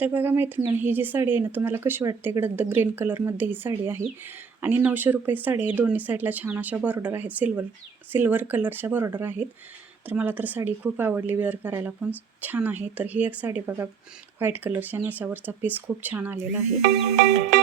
तर बघा मैत्रिणींनो, ही जी साडी आहे ना, तुम्हाला कशी वाटते? गडद ग्रीन कलरमध्ये ही साडी आहे आणि 900 रुपये साडी आहे. दोन्ही साईडला छान अशा बॉर्डर आहेत, सिल्वर कलरच्या बॉर्डर आहेत. तर मला तर साडी खूप आवडली, वेअर करायला पण छान आहे. तर ही एक साडी बघा व्हाईट कलरची आणि याच्यावरचा पीस खूप छान आलेला आहे.